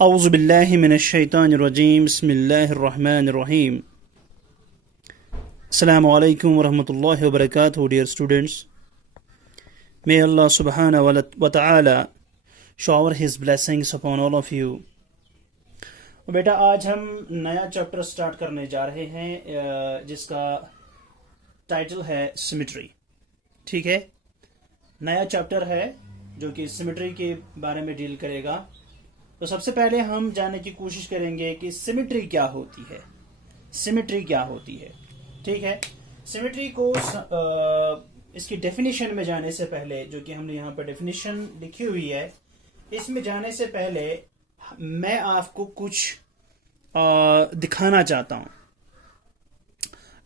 औज़ुबिल्लाहि मिनश्शैतानिर्रजीम बिस्मिल्लाहिर्रहमानिर्रहीम। Assalamu alaikum wa rahmatullahi wa barakatuh, dear students. May Allah subhanahu wa ta'ala shower his blessings upon all of you. बेटा आज हम नया chapter start करने जा रहे हैं जिसका टाइटल है सिमेट्री। ठीक है, नया चैप्टर है जो कि सिमेट्री के बारे में डील करेगा। तो सबसे पहले हम जानने की कोशिश करेंगे कि सिमेट्री क्या होती है। सिमेट्री क्या होती है, ठीक है। सिमेट्री को इसकी डेफिनेशन में जाने से पहले, जो कि हमने यहाँ पर डेफिनेशन लिखी हुई है, इसमें जाने से पहले मैं आपको कुछ दिखाना चाहता हूं।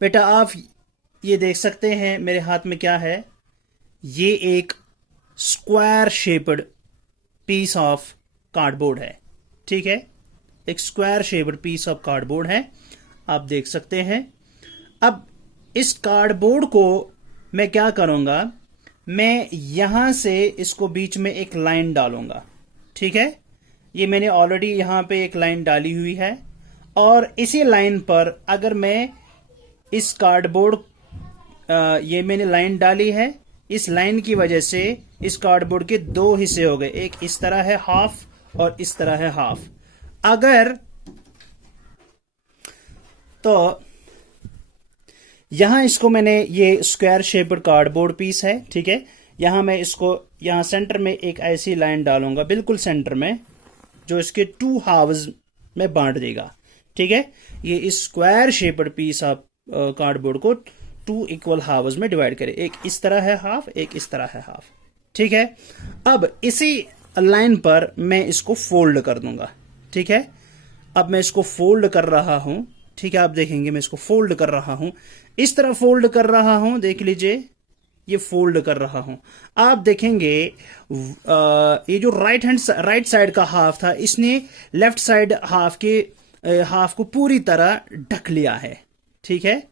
बेटा आप ये देख सकते हैं मेरे हाथ में क्या है। ये एक square shaped piece of cardboard है। ठीक है, एक square shaped piece of cardboard है, आप देख सकते हैं। अब इस कार्डबोर्ड को मैं क्या करूंगा, मैं यहां से इसको बीच में एक लाइन डालूंगा। ठीक है, ये मैंने ऑलरेडी यहां पे एक लाइन डाली हुई है और इसी लाइन पर अगर मैं इस कार्डबोर्ड ये मैंने लाइन डाली है, इस लाइन की वजह से इस कार्डबोर्ड के दो हिस्से हो गए, एक इस तरह है हाफ और इस तरह है हाफ। अगर तो यहां इसको मैंने, ये स्क्वायर शेप्ड कार्डबोर्ड पीस है, ठीक है, यहां मैं इसको यहां सेंटर में एक ऐसी लाइन डालूंगा, बिल्कुल सेंटर में, जो इसके टू हाफ्स में बांट देगा। ठीक है, ये इस square shaped piece of cardboard को टू इक्वल हाफ्स में डिवाइड करे, एक इस तरह है हाफ, एक इस तरह है हाफ। ठीक है, अब इसी लाइन पर मैं इसको फोल्ड कर दूंगा। ठीक है, अब मैं इसको फोल्ड कर रहा हूं। ठीक है, आप देखेंगे मैं इसको फोल्ड कर रहा हूं, इस तरह फोल्ड कर रहा हूं, देख लीजिए ये फोल्ड कर रहा हूं। आप देखेंगे ये जो राइट साइड का हाफ था, इसने लेफ्ट साइड हाफ को पूरी तरह ढक लिया है। ठीक है,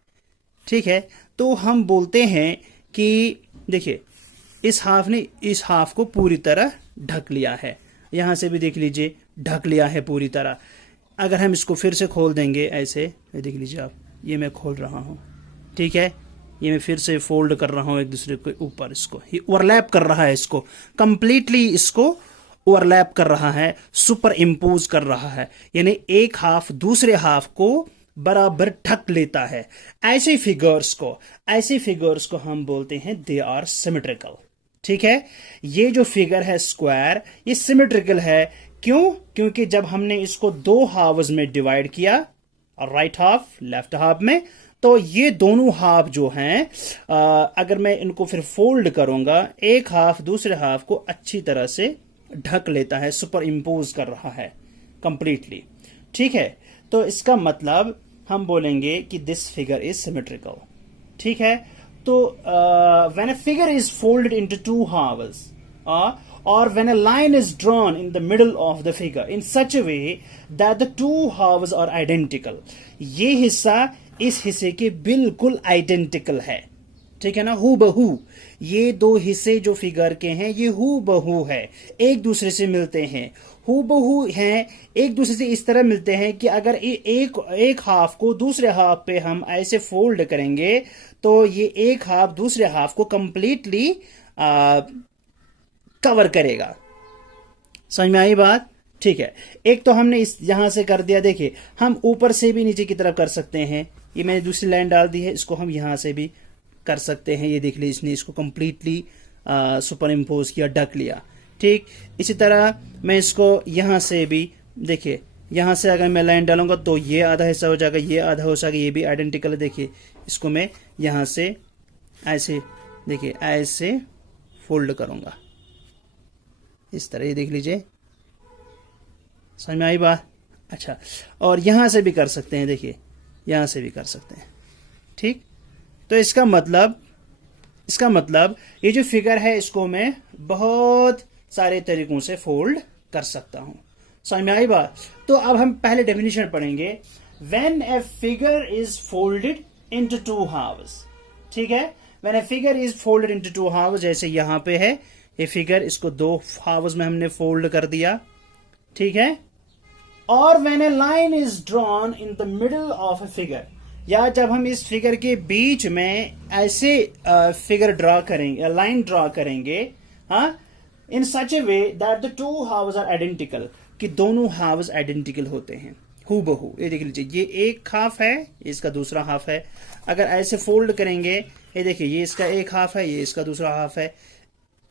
ठीक है, तो हम बोलते हैं कि देखिए इस हाफ ने इस हाफ को पूरी तरह ढक लिया है। यहां से भी देख लीजिए ढक लिया है पूरी तरह। अगर हम इसको फिर से खोल देंगे ऐसे, देख लीजिए आप, ये मैं खोल रहा हूं। ठीक है, ये मैं फिर से फोल्ड कर रहा हूं एक दूसरे के ऊपर, इसको ये ओवरलैप कर रहा है, इसको कंप्लीटली इसको ओवरलैप कर रहा है, सुपर इम्पोज कर रहा है, यानी एक हाफ दूसरे हाफ को बराबर ढक लेता है। ऐसे फिगर्स को हम बोलते हैं दे आर सिमेट्रिकल। ठीक है, ये जो फिगर है स्क्वायर, ये सिमेट्रिकल है। क्यों? क्योंकि जब हमने इसको दो हाफ्स में डिवाइड किया, राइट हाफ लेफ्ट हाफ में, तो ये दोनों हाफ जो हैं, अगर मैं इनको फिर फोल्ड करूंगा, एक हाफ दूसरे हाफ को अच्छी तरह से ढक लेता है, सुपर इम्पोज कर रहा है कंप्लीटली। ठीक है, तो इसका मतलब हम बोलेंगे कि दिस फिगर इज सिमेट्रिकल। ठीक है, तो when a figure is folded into two halves or when a line is drawn in the middle of the figure in such a way that the two halves are identical, ये हिस्सा इस हिस्से के बिल्कुल identical है। ठीक है ना, हू बहू। ये दो हिस्से जो फिगर के हैं ये हू बहू है, एक दूसरे से मिलते हैं, हू बहू हैं, एक दूसरे से इस तरह मिलते हैं कि अगर एक हाफ को दूसरे हाफ पे हम ऐसे फोल्ड करेंगे तो ये एक हाफ दूसरे हाफ को कंप्लीटली कवर करेगा। समझ में आई बात? ठीक है, एक तो हमने इस यहां से कर दिया। देखिए हम ऊपर से भी नीचे की तरफ कर सकते हैं, ये मैंने दूसरी लाइन डाल दी है, इसको हम यहां से भी कर सकते हैं। ये देख लीजिए इसने इसको कंप्लीटली सुपर इम्पोज किया, ढक लिया। ठीक, इसी तरह मैं इसको यहां से भी, देखिए यहां से अगर मैं लाइन डालूंगा तो ये आधा हिस्सा हो जाएगा, ये आधा हो जाएगा, ये भी आइडेंटिकल है। देखिए इसको मैं यहां से ऐसे, देखिए ऐसे फोल्ड करूंगा इस तरह, ये देख लीजिए। समझ में आई बात? अच्छा, और यहां से भी कर सकते हैं, देखिए यहां से भी कर सकते हैं। ठीक, तो इसका मतलब ये जो फिगर है इसको मैं बहुत सारे तरीकों से फोल्ड कर सकता हूं। समझ में आई बात? तो अब हम पहले डेफिनेशन पढ़ेंगे। When a figure is folded into two halves. ठीक है, when a figure is folded into two halves, जैसे यहां पे है ये फिगर, इसको दो हाफ्स में हमने फोल्ड कर दिया। ठीक है, और when a line is drawn in the middle of a figure, या जब हम इस फिगर के बीच में ऐसे फिगर ड्रॉ करेंगे, लाइन ड्रॉ करेंगे, हाँ, in such a way that the two halves are identical, कि दोनों हाफ्स आइडेंटिकल होते हैं हूबहू। ये देख लीजिए, ये एक हाफ है, इसका दूसरा हाफ है। अगर ऐसे फोल्ड करेंगे, ये देखिए, ये इसका एक हाफ है, ये इसका दूसरा हाफ है,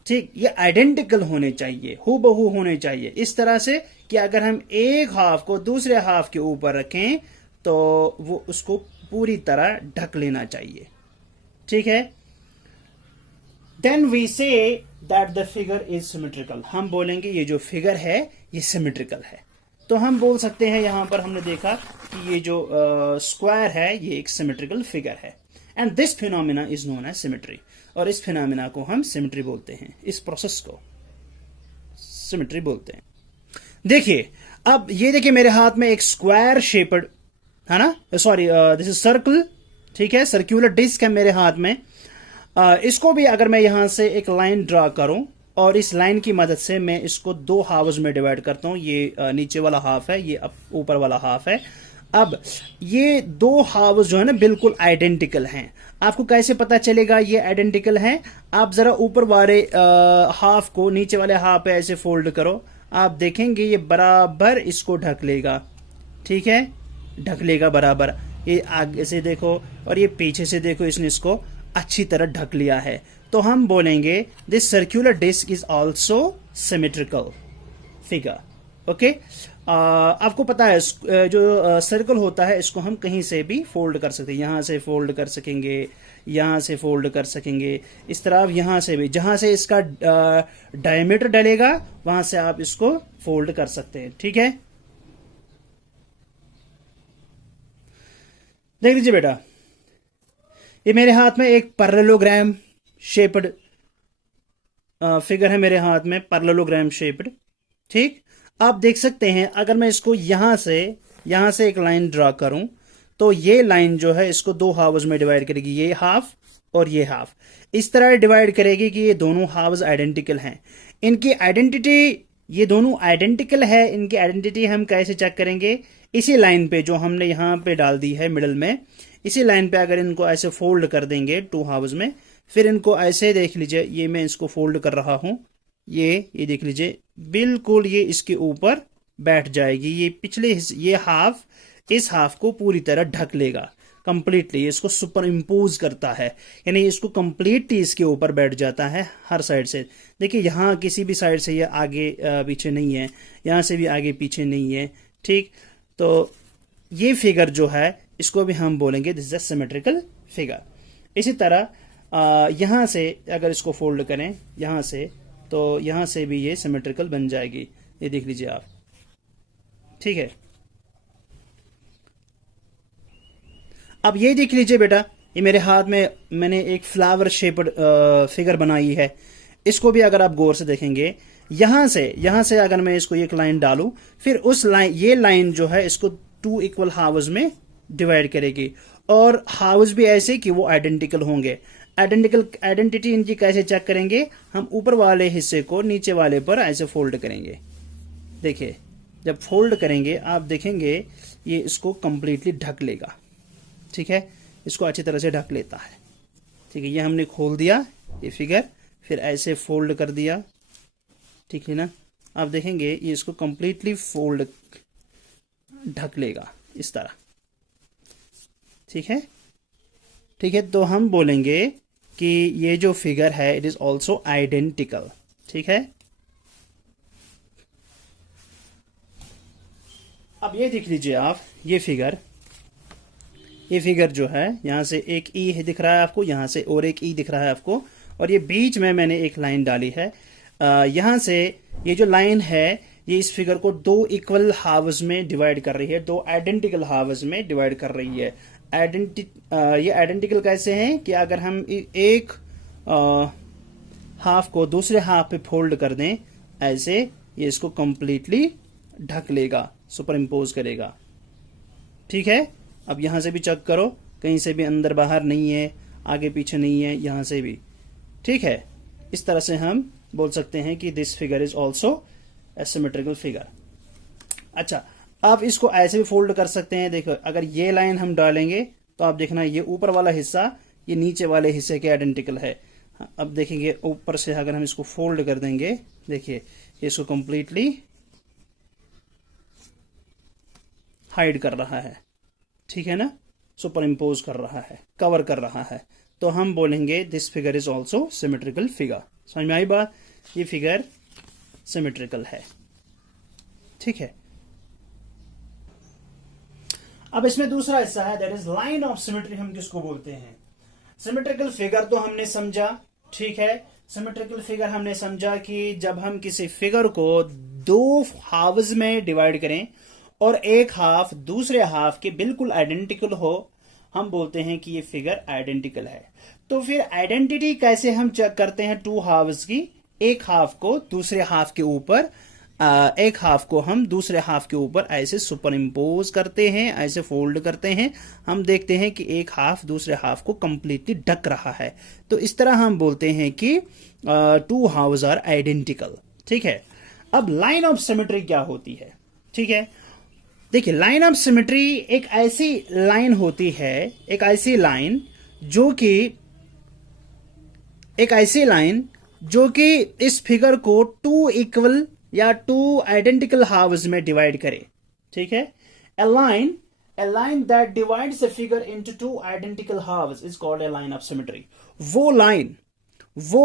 ठीक, ये आइडेंटिकल होने चाहिए, हूबहू होने चाहिए, इस तरह से कि अगर हम एक हाफ को दूसरे हाफ के ऊपर रखें तो वो उसको पूरी तरह ढक लेना चाहिए, ठीक है। Then we say that the figure is symmetrical, हम बोलेंगे ये जो फिगर है ये सिमेट्रिकल है। तो हम बोल सकते हैं, यहां पर हमने देखा कि ये जो स्क्वायर है ये एक सिमेट्रिकल फिगर है, and this phenomena is known as symmetry, और इस फिनोमिना को हम सिमेट्री बोलते हैं, इस प्रोसेस को सिमेट्री बोलते हैं। देखिए, अब ये देखिए मेरे हाथ में एक स्क्वायर शेप्ड है ना, सॉरी दिस इज सर्कल, ठीक है, सर्कुलर डिस्क है मेरे हाथ में। इसको भी अगर मैं यहां से एक लाइन ड्रा करूं और इस लाइन की मदद से मैं इसको दो हाफ्स में डिवाइड करता हूं, ये नीचे वाला हाफ है, ये ऊपर वाला हाफ है। अब ये दो हाफ्स जो है ना बिल्कुल आइडेंटिकल हैं। आपको कैसे पता चलेगा ये आइडेंटिकल हैं? आप जरा ऊपर वाले हाफ को नीचे वाले हाफ पे ऐसे फोल्ड करो, आप देखेंगे ये बराबर इसको ढक लेगा, ठीक है, ढक लेगा बराबर। ये आगे से देखो और ये पीछे से देखो, इसने इसको अच्छी तरह ढक लिया है। तो हम बोलेंगे this circular disc is also symmetrical figure, okay. आपको पता है जो सर्कल होता है इसको हम कहीं से भी फोल्ड कर सकते हैं, यहां से फोल्ड कर सकेंगे, यहां से फोल्ड कर सकेंगे, इस तरह आप यहां से भी, जहां से इसका डायमीटर डलेगा वहां से आप इसको फोल्ड कर सकते हैं, ठीक है। देख लीजिए बेटा, ये मेरे हाथ में एक पैरेललोग्राम शेप्ड फिगर है, मेरे हाथ में पैरेललोग्राम शेप्ड, ठीक। आप देख सकते हैं अगर मैं इसको यहां से एक लाइन ड्रॉ करूं तो ये लाइन जो है इसको दो हाफ्स में डिवाइड करेगी, ये हाफ और ये हाफ, इस तरह डिवाइड करेगी कि ये दोनों हाफ्स आइडेंटिकल हैं। इनकी आइडेंटिटी, ये दोनों आइडेंटिकल है, इनकी आइडेंटिटी हम कैसे चेक करेंगे? इसी लाइन पे जो हमने यहां पे डाल दी है मिडल में, इसी लाइन पे अगर इनको ऐसे फोल्ड कर देंगे टू हाफ्स में, फिर इनको ऐसे देख लीजिए, ये मैं इसको फोल्ड कर रहा हूं, ये देख लीजिए बिल्कुल ये इसके ऊपर बैठ जाएगी। ये पिछले ये हाफ इस हाफ को पूरी तरह ढक लेगा कंप्लीटली, इसको सुपर इम्पोज करता है, यानी इसको कंप्लीटली इसके ऊपर बैठ जाता है हर साइड से। देखिए यहाँ किसी भी साइड से ये आगे पीछे नहीं है, यहाँ से भी आगे पीछे नहीं है, ठीक। तो ये फिगर जो है इसको भी हम बोलेंगे this is a symmetrical figure. इसी तरह यहां से अगर इसको फोल्ड करें यहां से, तो यहां से भी ये सिमेट्रिकल बन जाएगी, ये देख लीजिए आप, ठीक है। अब ये देख लीजिए बेटा, ये मेरे हाथ में मैंने एक फ्लावर शेप्ड फिगर बनाई है, इसको भी अगर आप गौर से देखेंगे, यहां से अगर मैं इसको एक लाइन डालूं, फिर उस लाइन, ये लाइन जो है इसको टू इक्वल हाफ्स में डिवाइड करेगी, और हाफ्स भी ऐसे कि वो आइडेंटिकल होंगे। आइडेंटिटी इनकी कैसे चेक करेंगे? हम ऊपर वाले हिस्से को नीचे वाले पर ऐसे फोल्ड करेंगे, देखिए जब फोल्ड करेंगे आप देखेंगे ये इसको कंप्लीटली ढक लेगा, ठीक है, इसको अच्छी तरह से ढक लेता है, ठीक है। ये हमने खोल दिया ये फिगर, फिर ऐसे फोल्ड कर दिया, ठीक है ना। आप देखेंगे ये इसको कंप्लीटली फोल्ड ढक लेगा इस तरह, ठीक है, ठीक है। तो हम बोलेंगे कि ये जो फिगर है इट इज ऑल्सो आइडेंटिकल, ठीक है। अब ये देख लीजिए आप, ये फिगर जो है यहां से एक ई दिख रहा है आपको, यहां से और एक ई दिख रहा है आपको, और ये बीच में मैंने एक लाइन डाली है। यहां से ये जो लाइन है ये इस फिगर को दो इक्वल हाफ्स में डिवाइड कर रही है, दो आइडेंटिकल हाफ्स में डिवाइड कर रही है। ये आइडेंटिकल कैसे हैं कि अगर हम एक हाफ को दूसरे हाफ पे फोल्ड कर दें ऐसे, ये इसको कंप्लीटली ढक लेगा, सुपर इम्पोज करेगा, ठीक है। अब यहां से भी चेक करो, कहीं से भी अंदर बाहर नहीं है, आगे पीछे नहीं है, यहां से भी, ठीक है। इस तरह से हम बोल सकते हैं कि this figure is also a symmetrical figure. अच्छा, आप इसको ऐसे भी फोल्ड कर सकते हैं। देखो अगर ये लाइन हम डालेंगे तो आप देखना ये ऊपर वाला हिस्सा ये नीचे वाले हिस्से के आइडेंटिकल है। अब देखेंगे ऊपर से अगर हम इसको फोल्ड कर देंगे, देखिए इसको कंप्लीटली हाइड कर रहा है, ठीक है ना, सुपर इम्पोज कर रहा है, कवर कर रहा है। तो हम बोलेंगे this figure is also symmetrical figure. समझ में आई बात? ये फिगर सिमेट्रिकल है, ठीक है। अब इसमें दूसरा हिस्सा है that is line of symmetry. हम किसको बोलते हैं? सिमेट्रिकल फिगर तो हमने समझा, ठीक है। सिमेट्रिकल फिगर हमने समझा कि जब हम किसी फिगर को दो हाफ्स में डिवाइड करें और एक हाफ दूसरे हाफ के बिल्कुल आइडेंटिकल हो, हम बोलते हैं कि ये फिगर आइडेंटिकल है। तो फिर आइडेंटिटी कैसे हम चेक करते हैं टू हाफ्स की? एक हाफ को दूसरे हाफ के ऊपर एक हाफ को हम दूसरे हाफ के ऊपर ऐसे सुपर इम्पोज करते हैं, ऐसे फोल्ड करते हैं। हम देखते हैं कि एक हाफ दूसरे हाफ को कंप्लीटली ढक रहा है। तो इस तरह हम बोलते हैं कि टू हाफ्स आर आइडेंटिकल, ठीक है। अब लाइन ऑफ सिमेट्री क्या होती है? ठीक है, देखिए लाइन ऑफ सिमेट्री एक ऐसी लाइन होती है, एक ऐसी लाइन जो कि इस फिगर को टू इक्वल या टू आइडेंटिकल हाफ्स में डिवाइड करे, ठीक है। A line that divides a figure into two identical halves is called a line of symmetry. वो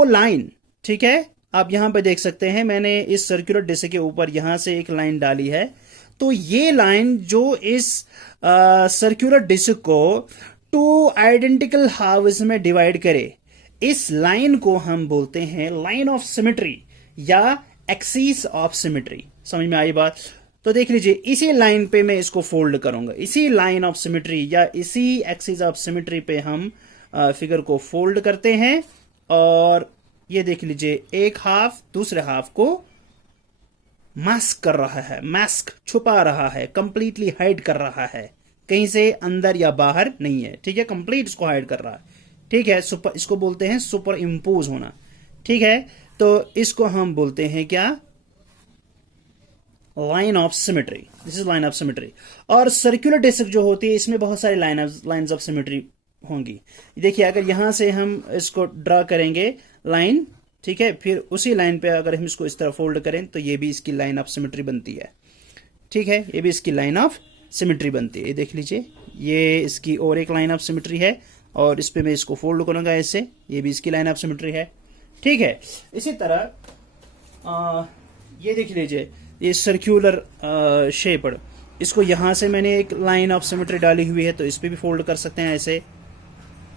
लाइन, ठीक है। आप यहां पे देख सकते हैं मैंने इस सर्कुलर डिस्क के ऊपर यहां से एक लाइन डाली है। तो ये लाइन जो इस सर्कुलर डिस्क को टू आइडेंटिकल हाफ्स में डिवाइड करे, इस लाइन को हम बोलते हैं लाइन ऑफ सिमेट्री या एक्सिस ऑफ सिमेट्री। समझ में आई बात? तो देख लीजिए इसी लाइन पे मैं इसको फोल्ड करूंगा, इसी लाइन ऑफ सिमेट्री या इसी एक्सिस ऑफ सिमेट्री पे हम फिगर को फोल्ड करते हैं और ये देख लीजिए एक हाफ दूसरे हाफ को मास्क कर रहा है, मास्क छुपा रहा है, कंप्लीटली हाइड कर रहा है, कहीं से अंदर या बाहर नहीं है, ठीक है, कंप्लीट इसको हाइड कर रहा है, ठीक है। इसको बोलते हैं सुपर इम्पोज होना, ठीक है। तो इसको हम बोलते हैं क्या? Line of symmetry. This is line of symmetry. और सर्कुलर डिस्क जो होती है इसमें बहुत सारी लाइन्स ऑफ सिमेट्री होंगी। देखिए अगर यहां से हम इसको ड्रा करेंगे लाइन, ठीक है, फिर उसी लाइन पे अगर हम इसको इस तरह फोल्ड करें तो ये भी इसकी लाइन ऑफ सिमेट्री बनती है, ठीक है, ये भी इसकी लाइन ऑफ सिमेट्री बनती है। ये देख लीजिए ये इसकी और एक लाइन ऑफ सिमेट्री है और इस पे मैं इसको फोल्ड करूंगा ऐसे, ये भी इसकी लाइन ऑफ सिमेट्री है, ठीक है। इसी तरह ये देख लीजिए ये सर्क्यूलर शेप्ड, इसको यहां से मैंने एक लाइन ऑफ सिमेट्री डाली हुई है तो इस पे भी फोल्ड कर सकते हैं ऐसे,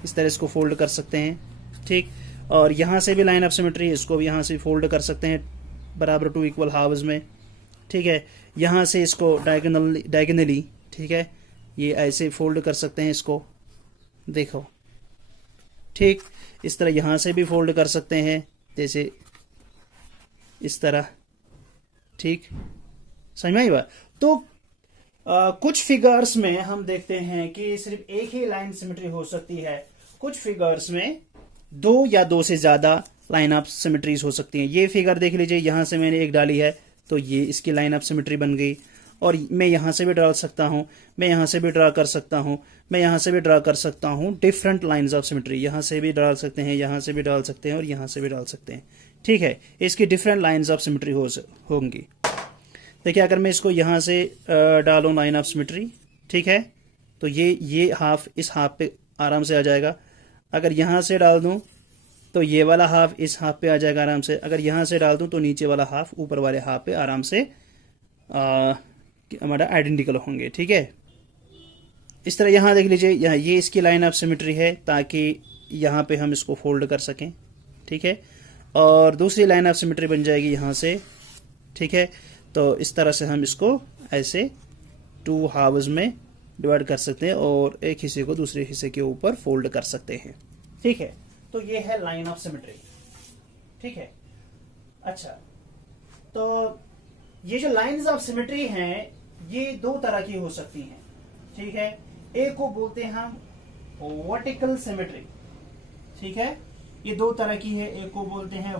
इस तरह इसको फोल्ड कर सकते हैं, ठीक। और यहां से भी लाइन ऑफ सिमेट्री, इसको भी यहां से फोल्ड कर सकते हैं बराबर टू इक्वल हाफ्स में, ठीक है। यहां से इसको डायगोनली, ठीक है, ये ऐसे फोल्ड कर सकते हैं इसको, देखो, ठीक। इस तरह यहां से भी फोल्ड कर सकते हैं जैसे इस तरह, ठीक। समझ में आई बात? तो कुछ फिगर्स में हम देखते हैं कि सिर्फ एक ही लाइन सिमेट्री हो सकती है, कुछ फिगर्स में दो या दो से ज्यादा लाइन ऑफ सिमेट्रीज हो सकती हैं। ये फिगर देख लीजिए यहां से मैंने एक डाली है तो ये इसकी लाइन ऑफ सिमेट्री बन गई, और मैं यहां से भी ड्रा सकता हूं, मैं यहां से भी ड्रा कर सकता हूं, मैं यहां से भी ड्रा कर सकता हूं, डिफरेंट लाइंस ऑफ सिमेट्री यहां से भी डाल सकते हैं, यहां से भी डाल सकते हैं और यहां से भी डाल सकते हैं, ठीक है। इसकी डिफरेंट लाइंस ऑफ सिमेट्री होंगी। देखिए अगर मैं इसको यहां से डालूं लाइन ऑफ सिमेट्री, ठीक है, तो ये हाफ इस हाफ पे आराम से आ जाएगा। अगर यहां से डाल दूं तो ये वाला हाफ इस हाफ पे आ जाएगा आराम से। अगर यहां से डाल दूं तो नीचे वाला हाफ ऊपर वाले हाफ पे आराम से हमारा आइडेंटिकल होंगे, ठीक है। इस तरह यहां देख लीजिए, यहाँ ये इसकी लाइन ऑफ सिमेट्री है ताकि यहां पे हम इसको फोल्ड कर सकें, ठीक है। और दूसरी लाइन ऑफ सिमेट्री बन जाएगी यहां से, ठीक है। तो इस तरह से हम इसको ऐसे टू हाफ्स में डिवाइड कर सकते हैं और एक हिस्से को दूसरे हिस्से के ऊपर फोल्ड कर सकते हैं, ठीक है। तो ये है लाइन ऑफ सिमेट्री, ठीक है। अच्छा, तो ये जो लाइंस ऑफ सिमेट्री हैं ये दो तरह की हो सकती हैं, ठीक है। एक को बोलते हैं हम वर्टिकल सिमेट्री, ठीक है, ये दो तरह की है। एक को बोलते हैं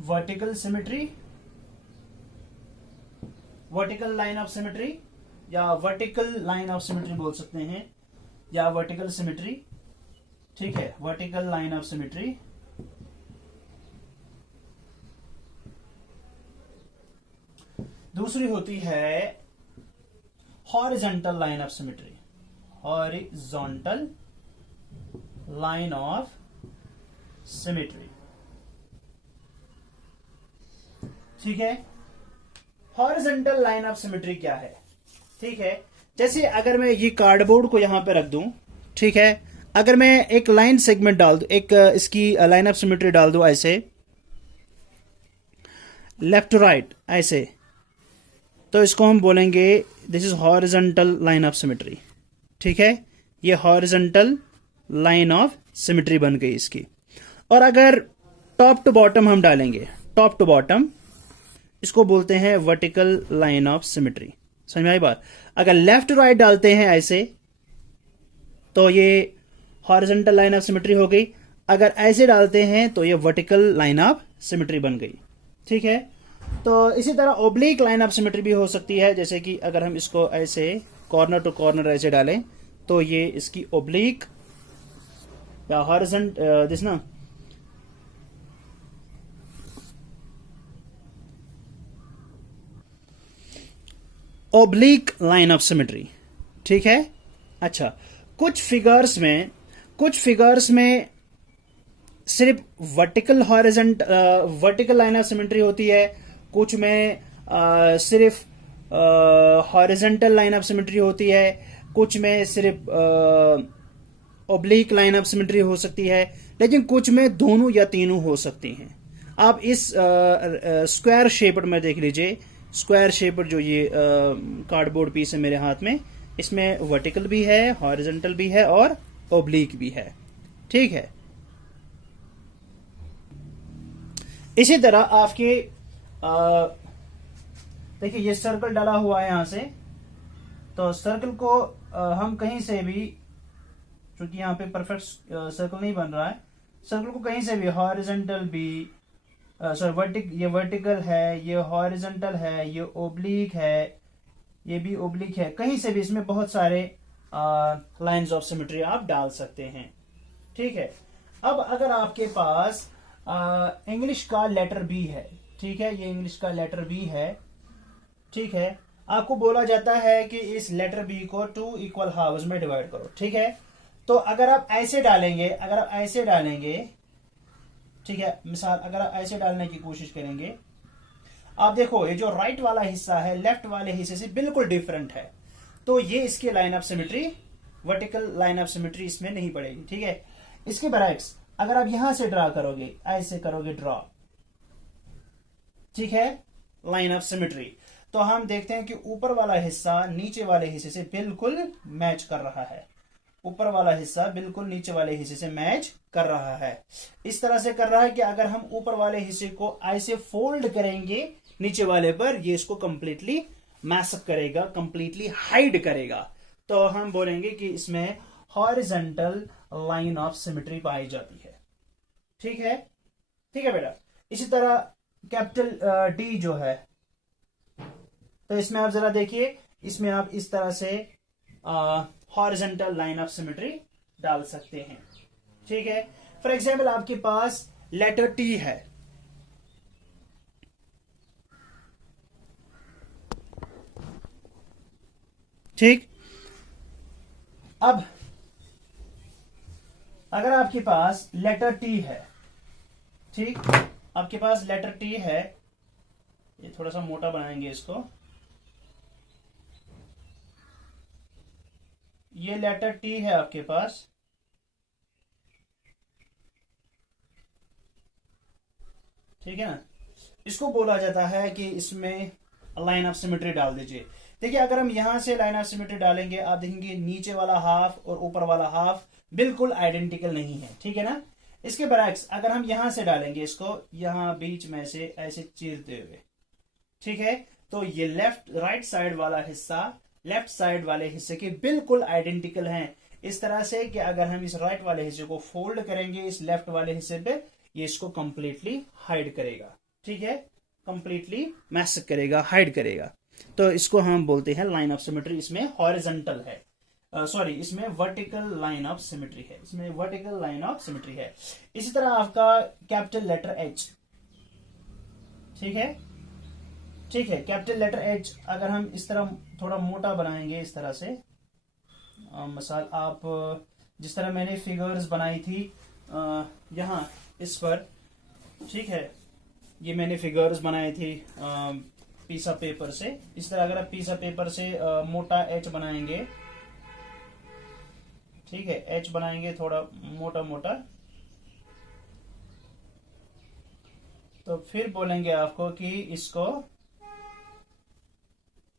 vertical symmetry vertical line of symmetry या वर्टिकल लाइन ऑफ सिमेट्री बोल सकते हैं, या वर्टिकल सिमेट्री, ठीक है, वर्टिकल लाइन ऑफ सिमेट्री। दूसरी होती है horizontal line of symmetry, horizontal line of symmetry, ठीक है। हॉरिजॉन्टल लाइन ऑफ सिमेट्री क्या है, ठीक है, जैसे अगर मैं ये कार्डबोर्ड को यहां पे रख दूं, ठीक है, अगर मैं एक लाइन सेगमेंट डाल दूं, एक इसकी लाइन ऑफ सिमेट्री डाल दूं ऐसे लेफ्ट टू राइट ऐसे, तो इसको हम बोलेंगे this is horizontal line of symmetry, ठीक है, ये हॉरिजॉन्टल लाइन ऑफ सिमेट्री बन गई इसकी। और अगर टॉप टू बॉटम हम डालेंगे, टॉप टू बॉटम, इसको बोलते हैं वर्टिकल लाइन ऑफ सिमेट्री। समझ में आई बात? अगर लेफ्ट टू राइट डालते हैं ऐसे तो ये हॉरिजॉन्टल लाइन ऑफ सिमेट्री हो गई, अगर ऐसे डालते हैं तो ये वर्टिकल लाइन ऑफ सिमेट्री बन गई, ठीक है। तो इसी तरह ओब्लिक लाइन ऑफ सिमेट्री भी हो सकती है, जैसे कि अगर हम इसको ऐसे कॉर्नर टू कॉर्नर ऐसे डालें तो ये इसकी ओब्लिक या हॉरिजॉन्टल दिस ना, ओब्लिक लाइन ऑफ सिमेट्री, ठीक है। अच्छा, कुछ फिगर्स में सिर्फ वर्टिकल लाइन ऑफ सिमेट्री होती है, कुछ में सिर्फ हॉरिजॉन्टल लाइन ऑफ सिमेट्री होती है, कुछ में सिर्फ ओब्लिक लाइन ऑफ सिमेट्री हो सकती है, लेकिन कुछ में दोनों या तीनों हो सकती हैं। आप इस स्क्वायर शेपर में देख लीजिए, स्क्वायर शेपर जो ये कार्डबोर्ड पीस है मेरे हाथ में, इसमें वर्टिकल भी है, हॉरिजॉन्टल भी है और ओब्लिक भी है, ठीक है। इसी तरह आपके देखिए ये सर्कल डाला हुआ है यहां से, तो सर्कल को हम कहीं से भी, क्योंकि यहाँ पे परफेक्ट सर्कल नहीं बन रहा है, सर्कल को कहीं से भी हॉरिजॉन्टल भी ये वर्टिकल है, ये हॉरिजॉन्टल है, ये ओब्लिक है, ये भी ओब्लिक है, कहीं से भी इसमें बहुत सारे लाइंस ऑफ सिमेट्री आप डाल सकते हैं, ठीक है। अब अगर आपके पास इंग्लिश का लेटर बी है, ठीक है, ये इंग्लिश का लेटर बी है, ठीक है, आपको बोला जाता है कि इस लेटर बी को 2 इक्वल हाफ्स में डिवाइड करो, ठीक है। तो अगर आप ऐसे डालेंगे, ठीक है, मिसाल अगर आप ऐसे डालने की कोशिश करेंगे, आप देखो ये जो राइट वाला हिस्सा है लेफ्ट वाले हिस्से से बिल्कुल डिफरेंट है, तो ये इसकी line of symmetry, vertical line of symmetry इसमें नहीं पड़ेगी, ठीक है। इसके बरक्स अगर आप यहां से ड्रा करोगे, ऐसे करोगे ड्रा, ठीक है, लाइन ऑफ सिमेट्री, तो हम देखते हैं कि ऊपर वाला हिस्सा नीचे वाले हिस्से से बिल्कुल मैच कर रहा है, ऊपर वाला हिस्सा बिल्कुल नीचे वाले हिस्से से मैच कर रहा है। इस तरह से कर रहा है कि अगर हम ऊपर वाले हिस्से को ऐसे फोल्ड करेंगे नीचे वाले पर, ये इसको कंप्लीटली मैसअप करेगा, कंप्लीटली हाइड करेगा, तो हम बोलेंगे कि इसमें हॉरिजॉन्टल लाइन ऑफ सिमेट्री पाई जाती है, ठीक है, ठीक है बेटा। इसी तरह कैपिटल डी जो है, तो इसमें आप जरा देखिए, इसमें आप इस तरह से हॉरिजॉन्टल लाइन ऑफ सिमेट्री डाल सकते हैं, ठीक है। फॉर एग्जाम्पल आपके पास लेटर टी है, ठीक। अब अगर आपके पास लेटर टी है, ठीक, आपके पास लेटर टी है, ये थोड़ा सा मोटा बनाएंगे इसको, ये लेटर टी है आपके पास, ठीक है ना, इसको बोला जाता है कि इसमें लाइन ऑफ सिमेट्री डाल दीजिए। देखिए अगर हम यहां से लाइन ऑफ सिमेट्री डालेंगे, आप देखेंगे नीचे वाला हाफ और ऊपर वाला हाफ बिल्कुल आइडेंटिकल नहीं है, ठीक है ना। इसके बरक्स अगर हम यहां से डालेंगे इसको, यहां बीच में से ऐसे चीरते हुए, ठीक है, तो ये लेफ्ट राइट साइड वाला हिस्सा लेफ्ट साइड वाले हिस्से के बिल्कुल आइडेंटिकल हैं, इस तरह से कि अगर हम इस राइट वाले हिस्से को फोल्ड करेंगे इस लेफ्ट वाले हिस्से पे, ये इसको कंप्लीटली हाइड करेगा, ठीक है, कंप्लीटली मैस्क करेगा, हाइड करेगा। तो इसको हम बोलते हैं लाइन ऑफ सिमेट्री। इसमें हॉरिजॉन्टल है, सॉरी इसमें वर्टिकल लाइन ऑफ सिमेट्री है, इसमें वर्टिकल लाइन ऑफ सिमेट्री है। इसी तरह आपका कैपिटल लेटर एच, ठीक है, ठीक है, कैपिटल लेटर एच अगर हम इस तरह थोड़ा मोटा बनाएंगे इस तरह से, मिसाल आप जिस तरह मैंने फिगर्स बनाई थी यहाँ इस पर, ठीक है, ये मैंने फिगर्स बनाई थी पीस ऑफ पेपर से। इस तरह अगर आप पीस ऑफ पेपर से मोटा एच बनाएंगे, ठीक है, एच बनाएंगे थोड़ा मोटा मोटा, तो फिर बोलेंगे आपको कि इसको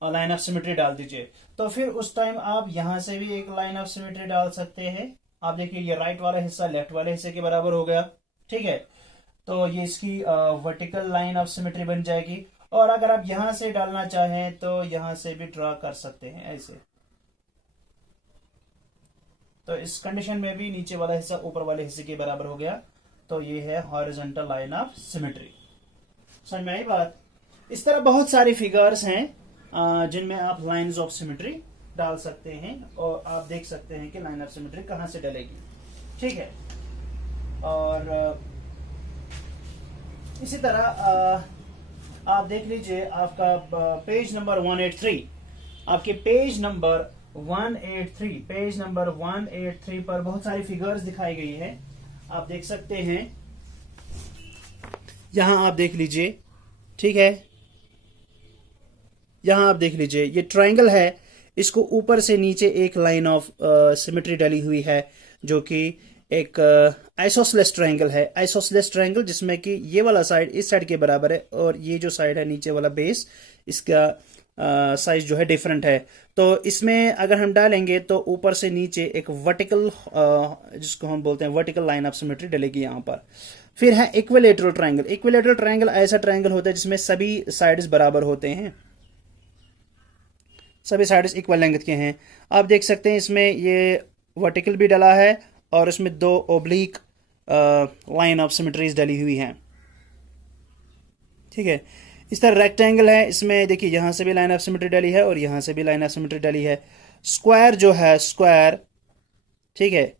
लाइन ऑफ सिमेट्री डाल दीजिए। तो फिर उस टाइम आप यहां से भी एक लाइन ऑफ सिमेट्री डाल सकते हैं। आप देखिए ये राइट वाला हिस्सा लेफ्ट वाले हिस्से के बराबर हो गया, ठीक है, तो ये इसकी वर्टिकल लाइन ऑफ सिमेट्री बन जाएगी। और अगर आप यहां से डालना चाहें तो यहां से भी ड्रॉ कर सकते हैं ऐसे। तो इस कंडीशन में भी नीचे वाला हिस्सा ऊपर वाले हिस्से के बराबर हो गया, तो ये है हॉरिजॉन्टल लाइन ऑफ सिमेट्री। समझ में आई बात? इस तरह बहुत सारी फिगर्स हैं जिनमें आप लाइंस ऑफ सिमेट्री डाल सकते हैं और आप देख सकते हैं कि लाइन ऑफ सिमेट्री कहां से डलेगी, ठीक है। और इसी तरह आप देख लीजिए आपका पेज नंबर 183, आपके पेज नंबर 183 पर बहुत सारी फिगर्स दिखाई गई है, आप देख सकते हैं। यहां आप देख लीजिए, ठीक है, यहां आप देख लीजिए ये ट्रायंगल है, इसको ऊपर से नीचे एक लाइन ऑफ सिमेट्री डली हुई है जो कि एक आइसोसेलेस ट्रायंगल है। आइसोसेलेस ट्रायंगल जिसमें कि ये वाला साइड इस साइड के बराबर है और ये जो साइड है नीचे वाला बेस, इसका साइज जो है डिफरेंट है। तो इसमें अगर हम डालेंगे तो ऊपर से नीचे एक वर्टिकल जिसको हम बोलते हैं वर्टिकल लाइन ऑफ सिमेट्री डलेगी यहाँ पर। फिर है इक्विलेटरल ट्रायंगल। इक्विलेटरल ट्रायंगल ऐसा ट्रायंगल होता है जिसमें सभी साइड्स बराबर होते हैं, सभी साइड्स इक्वल लेंथ के हैं। आप देख सकते हैं इसमें ये वर्टिकल भी डला है और इसमें दो ओब्लिक लाइन ऑफ सिमेट्रीज डली हुई हैं, ठीक है। इस तरह रेक्टेंगल है, इसमें देखिए यहां से भी लाइन ऑफ सिमेट्री डली है और यहां से भी लाइन ऑफ सिमेट्री डली है। स्क्वायर जो है स्क्वायर, ठीक है,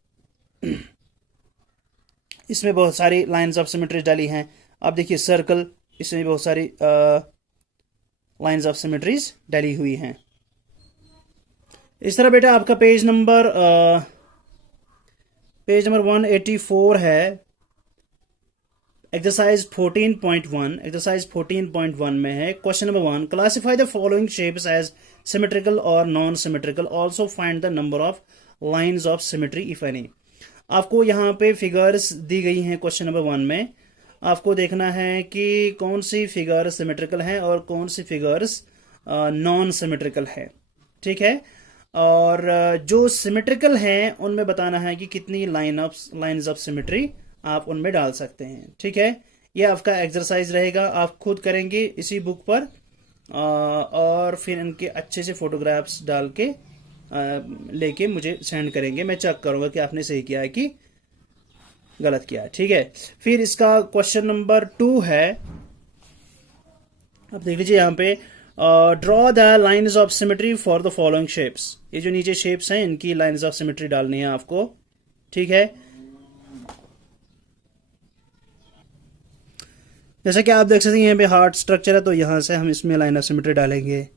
इसमें बहुत सारी लाइंस ऑफ सिमेट्री डली हैं। आप देखिए सर्कल, इसमें बहुत सारी लाइंस ऑफ सिमेट्रीज डली हुई हैं। इस तरह बेटा आपका पेज नंबर 184 है, एक्सरसाइज 14.1 में है। Question number 1, classify the following shapes as symmetrical और non symmetrical, also find the number of lines of symmetry if any. आपको यहाँ पे फिगर्स दी गई हैं क्वेश्चन नंबर 1 में, आपको देखना है कि कौन सी फिगर सिमेट्रिकल है और कौन सी फिगर्स नॉन सिमेट्रिकल है, ठीक है। और जो सिमेट्रिकल हैं उनमें बताना है कि कितनी लाइंस ऑफ सिमेट्री आप उनमें डाल सकते हैं, ठीक है। ये आपका एक्सरसाइज रहेगा, आप खुद करेंगे इसी बुक पर और फिर इनके अच्छे से फोटोग्राफ्स डाल के लेके मुझे सेंड करेंगे, मैं चेक करूंगा कि आपने सही किया है कि गलत किया है, ठीक है। फिर इसका क्वेश्चन नंबर 2 है, आप देख लीजिए यहाँ पे, draw the lines of symmetry for the following shapes. ये जो नीचे शेप्स हैं इनकी लाइन्स ऑफ सिमेट्री डालनी है आपको, ठीक है। जैसे कि आप देख सकते हैं यहाँ पे हार्ट स्ट्रक्चर है, तो यहाँ से हम इसमें लाइन ऑफ सिमेट्री डालेंगे।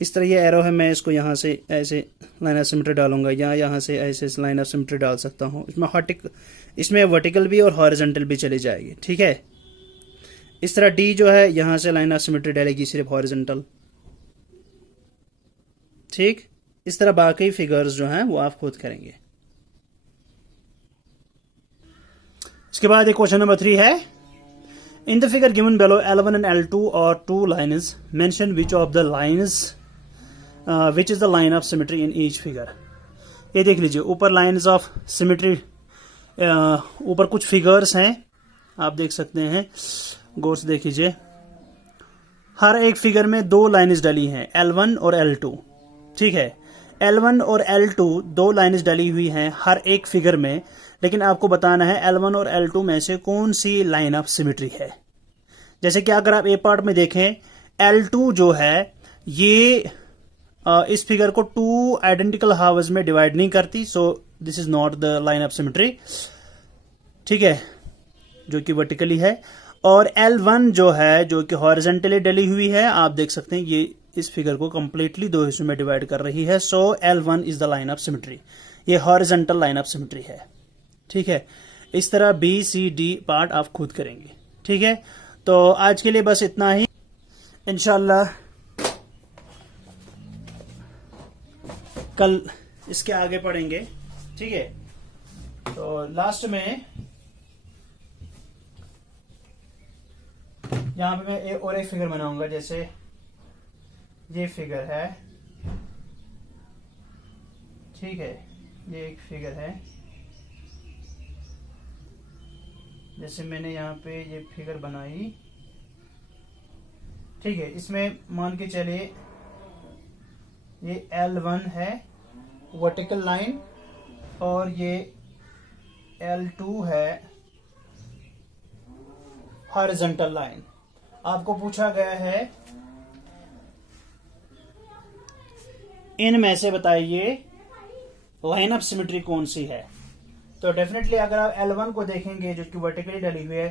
इस तरह ये एरो है, मैं इसको यहाँ से ऐसे लाइन ऑफ सिमेट्री डालूंगा या यहाँ से ऐसे लाइन ऑफ सिमेट्री डाल सकता हूँ। इसमें वर्टिकल भी और हॉरिजॉन्टल भी चली जाएगी, ठीक है। इस तरह डी जो है यहाँ से लाइन ऑफ सिमेट्री डालेगी सिर्फ हॉरिजॉन्टल, ठीक। इस तरह बाकी फिगर्स जो हैं वो आप खुद करेंगे। इसके बाद एक क्वेश्चन नंबर 3 है, in the figure given below L1 and L2 are two lines, mention which of the lines which is the line of symmetry in each figure। ये देख लीजिए ऊपर लाइन्स ऑफ सिमेट्री, ऊपर कुछ फिगर्स हैं आप देख सकते हैं, गौर से देख लीजिए। हर एक फिगर में 2 लाइन्स डली हैं, L1 और L2, ठीक है। L1 और L2 2 लाइन्स डली हुई हैं हर एक फिगर में, लेकिन आपको बताना है L1 और L2 में से कौन सी लाइन ऑफ सिमेट्री है। जैसे कि अगर आप ए पार्ट में देखें, L2 जो है ये इस फिगर को 2 आइडेंटिकल हावर्स में डिवाइड नहीं करती, so this is not the line of symmetry, ठीक है, जो कि वर्टिकली है। और L1 जो है, जो कि हॉरिजॉन्टली डली हुई है, आप देख सकते हैं ये इस फिगर को कंप्लीटली 2 हिस्सों में डिवाइड कर रही है, सो L1 is the line of symmetry, ये हॉरिजॉन्टल लाइन ऑफ सिमेट्री है, ठीक है। इस तरह BCD पार्ट आप खुद करेंगे, ठीक है। तो आज के लिए बस इतना ही, इंशाल्लाह कल इसके आगे पढ़ेंगे, ठीक है। तो लास्ट में यहां पे मैं और एक फिगर बनाऊंगा, जैसे ये फिगर है, ठीक है, ये एक फिगर है, जैसे मैंने यहाँ पे ये फिगर बनाई, ठीक है। इसमें मान के चलिए ये L1 है वर्टिकल लाइन और ये L2 है हॉरिजॉन्टल लाइन। आपको पूछा गया है इनमें से बताइए लाइन ऑफ सिमेट्री कौन सी है। तो डेफिनेटली अगर आप L1 को देखेंगे जो कि वर्टिकली डली हुई है,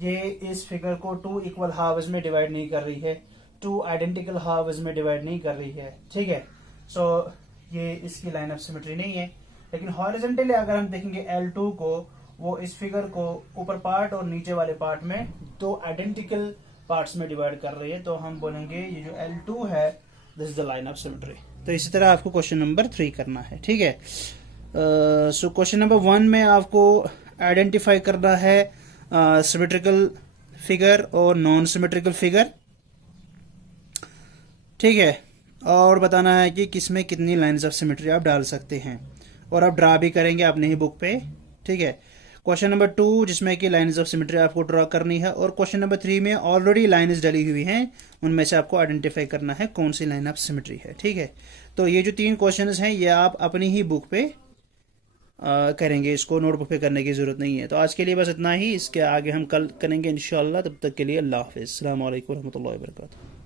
ये इस फिगर को 2 इक्वल हावर्स में डिवाइड नहीं कर रही है, 2 आइडेंटिकल हावर्स में डिवाइड नहीं कर रही है, ठीक है। सो ये इसकी लाइन ऑफ सिमेट्री नहीं है। लेकिन हॉरिजॉन्टली अगर हम देखेंगे L2 को, वो इस फिगर को ऊपर पार्ट और नीचे वाले पार्ट में 2 आइडेंटिकल पार्ट्स में डिवाइड कर रही है, तो हम बोलेंगे ये जो L2 है this is the line of symmetry. तो इसी तरह आपको क्वेश्चन नंबर 3 करना है, ठीक है। सो क्वेश्चन नंबर 1 में आपको आइडेंटिफाई करना है सिमेट्रिकल फिगर और नॉन सिमेट्रिकल फिगर, ठीक है, और बताना है कि किसमें कितनी लाइंस ऑफ सिमेट्री आप डाल सकते हैं, और आप ड्रा भी करेंगे अपने ही बुक पे, ठीक है। क्वेश्चन नंबर 2 जिसमें कि लाइंस ऑफ सिमेट्री आपको ड्रा करनी है, और क्वेश्चन नंबर 3 में ऑलरेडी लाइंस डली हुई हैं, उनमें से आपको आइडेंटिफाई करना है कौन सी लाइन ऑफ सिमेट्री है, ठीक है। तो ये जो 3 क्वेश्चंस हैं ये आप अपनी ही बुक पे करेंगे, इसको नोटबुक पे करने की जरूरत नहीं है। तो आज के लिए बस इतना ही, इसके आगे हम कल करेंगे इंशाल्लाह। तब तक के लिए अल्लाह हाफिज़, अस्सलाम वालेकुम रहमतुल्लाहि व बरकातुहू।